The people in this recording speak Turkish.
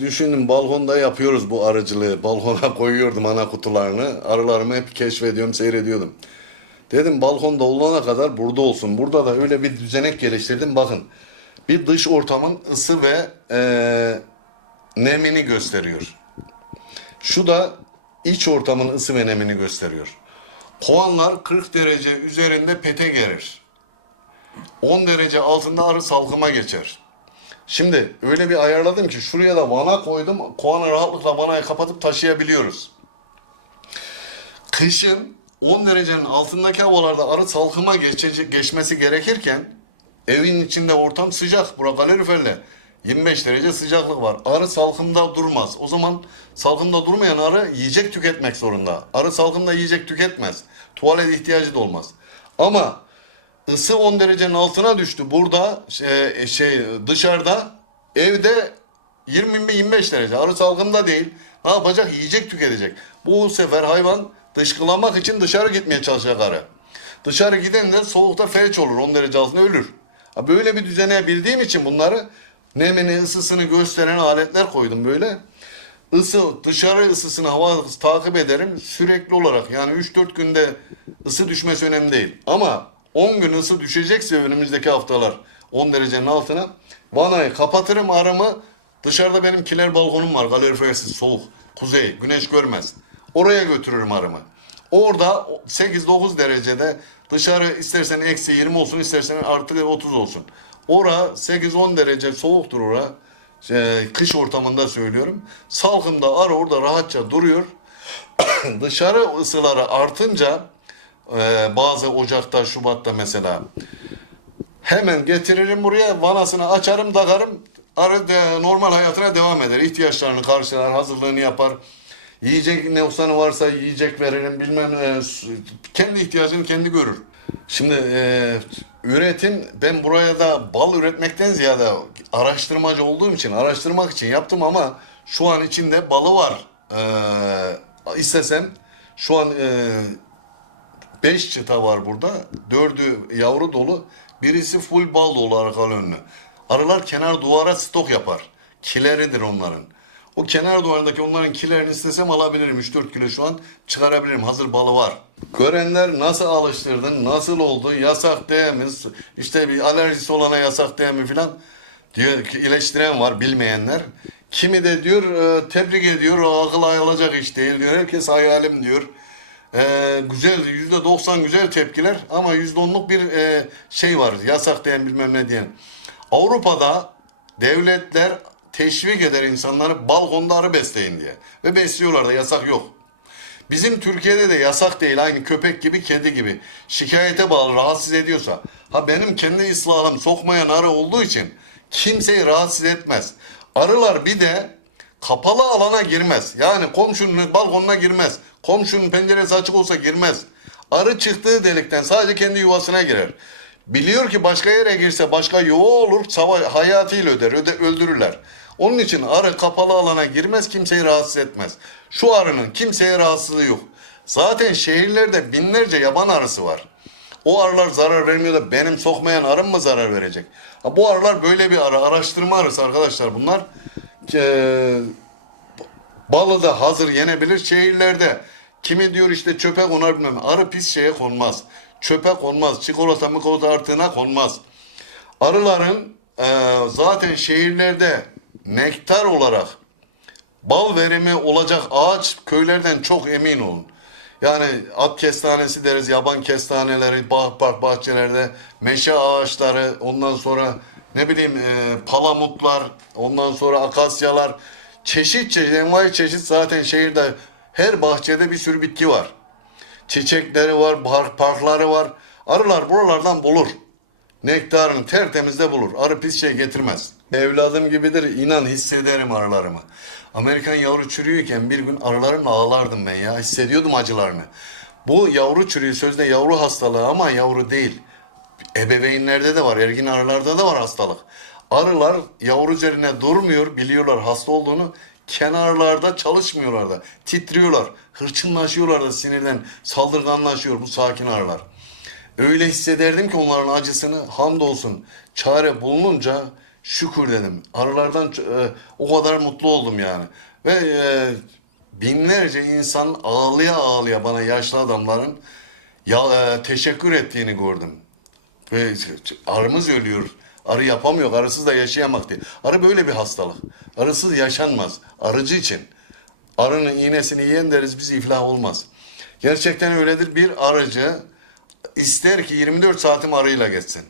Düşünün balkonda yapıyoruz bu arıcılığı. Balkona koyuyordum ana kutularını. Arılarımı hep keşfediyorum, seyrediyordum. Dedim balkonda olana kadar burada olsun. Burada da öyle bir düzenek geliştirdim. Bakın bir dış ortamın ısı ve eee, nemini gösteriyor. Şu da iç ortamın ısı ve nemini gösteriyor. Kovanlar 40 derece üzerinde pete gelir. 10 derece altında arı salkıma geçer. Şimdi öyle bir ayarladım ki şuraya da vana koydum. Kovanı rahatlıkla vanayı kapatıp taşıyabiliyoruz. Kışın 10 derecenin altındaki havalarda arı salkıma geçecek, geçmesi gerekirken evin içinde ortam sıcak. Bura kaloriferle. 25 derece sıcaklık var. Arı salkımda durmaz. O zaman salkımda durmayan arı yiyecek tüketmek zorunda. Arı salkımda yiyecek tüketmez. Tuvalet ihtiyacı da olmaz. Ama ısı 10 derecenin altına düştü. Burada şey, şey dışarıda evde 20-25 derece. Arı salgında değil. Ne yapacak? Yiyecek tüketecek. Bu sefer hayvan dışkılamak için dışarı gitmeye çalışacak arı. Dışarı giden de soğukta felç olur. 10 derece altında ölür. Böyle bir düzene bildiğim için bunları nemini, ısısını gösteren aletler koydum böyle. Isı, dışarı ısısını hava takip ederim sürekli olarak. Yani 3-4 günde ısı düşmesi önemli değil. Ama 10 gün ısı düşecekse önümüzdeki haftalar 10 derecenin altına vanayı kapatırım arımı. Dışarıda benim kiler balkonum var kalorifersiz soğuk. Kuzey güneş görmez. Oraya götürürüm arımı. Orada 8-9 derecede dışarı istersen eksi 20 olsun istersen artı 30 olsun. Ora 8-10 derece soğuktur ora. Şey, kış ortamında söylüyorum. Salkımda arı orada rahatça duruyor. Dışarı ısıları artınca e, bazı Ocak'ta, Şubat'ta mesela hemen getiririm buraya vanasını açarım takarım arı de, normal hayatına devam eder. İhtiyaçlarını karşılar, hazırlığını yapar. Yiyecek ne olsa ne varsa yiyecek veririm bilmem su- kendi ihtiyacını kendi görür. Şimdi e, üretim ben buraya da bal üretmekten ziyade araştırmacı olduğum için araştırmak için yaptım ama şu an içinde balı var. E, istesem şu an e, Beş çıta var burada. Dördü yavru dolu. Birisi full bal dolu arkalı önlü. Arılar kenar duvara stok yapar. Kileridir onların. O kenar duvarındaki onların kilerini istesem alabilirim. 3-4 kilo şu an çıkarabilirim. Hazır balı var. Görenler nasıl alıştırdın, nasıl oldu, yasak değil mi? İşte bir alerjisi olana yasak değil mi filan diyor ki eleştiren var bilmeyenler. Kimi de diyor e, tebrik ediyor, akıl alacak iş değil diyor. Herkes hayalim diyor. Ee, güzel yüzde doksan güzel tepkiler ama yüzde onluk bir e, şey var yasak diyen bilmem ne diyen. Avrupa'da devletler teşvik eder insanları balkonda arı besleyin diye ve besliyorlar da yasak yok. Bizim Türkiye'de de yasak değil aynı köpek gibi kedi gibi şikayete bağlı rahatsız ediyorsa ha benim kendi ıslahım sokmayan arı olduğu için kimseyi rahatsız etmez. Arılar bir de kapalı alana girmez. Yani komşunun balkonuna girmez. Komşunun penceresi açık olsa girmez. Arı çıktığı delikten sadece kendi yuvasına girer. Biliyor ki başka yere girse başka yuva olur, sava hayatıyla öder, öde, öldürürler. Onun için arı kapalı alana girmez, kimseyi rahatsız etmez. Şu arının kimseye rahatsızlığı yok. Zaten şehirlerde binlerce yaban arısı var. O arılar zarar vermiyor da benim sokmayan arım mı zarar verecek? Ha, bu arılar böyle bir arı, araştırma arısı arkadaşlar bunlar. Ee, Balı da hazır yenebilir şehirlerde. Kimi diyor işte çöpe konar bilmem. Arı pis şeye konmaz. Çöpe konmaz. Çikolata mikolata artığına konmaz. Arıların e, zaten şehirlerde nektar olarak bal verimi olacak ağaç köylerden çok emin olun. Yani at kestanesi deriz, yaban kestaneleri, bah, bah, bahçelerde, meşe ağaçları, ondan sonra ne bileyim e, palamutlar, ondan sonra akasyalar, çeşit çeşit, envai çeşit zaten şehirde her bahçede bir sürü bitki var. Çiçekleri var, park, parkları var. Arılar buralardan bulur. Nektarını tertemiz de bulur. Arı pis şey getirmez. Evladım gibidir. inan hissederim arılarımı. Amerikan yavru çürüyorken bir gün arılarımla ağlardım ben ya. Hissediyordum acılarını. Bu yavru çürüğü sözde yavru hastalığı ama yavru değil. Ebeveynlerde de var, ergin arılarda da var hastalık. Arılar yavru üzerine durmuyor, biliyorlar hasta olduğunu. Kenarlarda çalışmıyorlar da, titriyorlar, hırçınlaşıyorlar da sinirden, saldırganlaşıyor bu sakin arılar. Öyle hissederdim ki onların acısını hamdolsun çare bulununca Şükür dedim. Arılardan e, o kadar mutlu oldum yani. Ve e, binlerce insan ağlıya ağlıya bana yaşlı adamların ya, e, teşekkür ettiğini gördüm. Ve arımız ölüyor. Arı yapamıyor. Arısız da yaşayamak diye. Arı böyle bir hastalık. Arısız yaşanmaz. Arıcı için. Arının iğnesini yiyen deriz biz iflah olmaz. Gerçekten öyledir. Bir arıcı ister ki 24 saatim arıyla geçsin.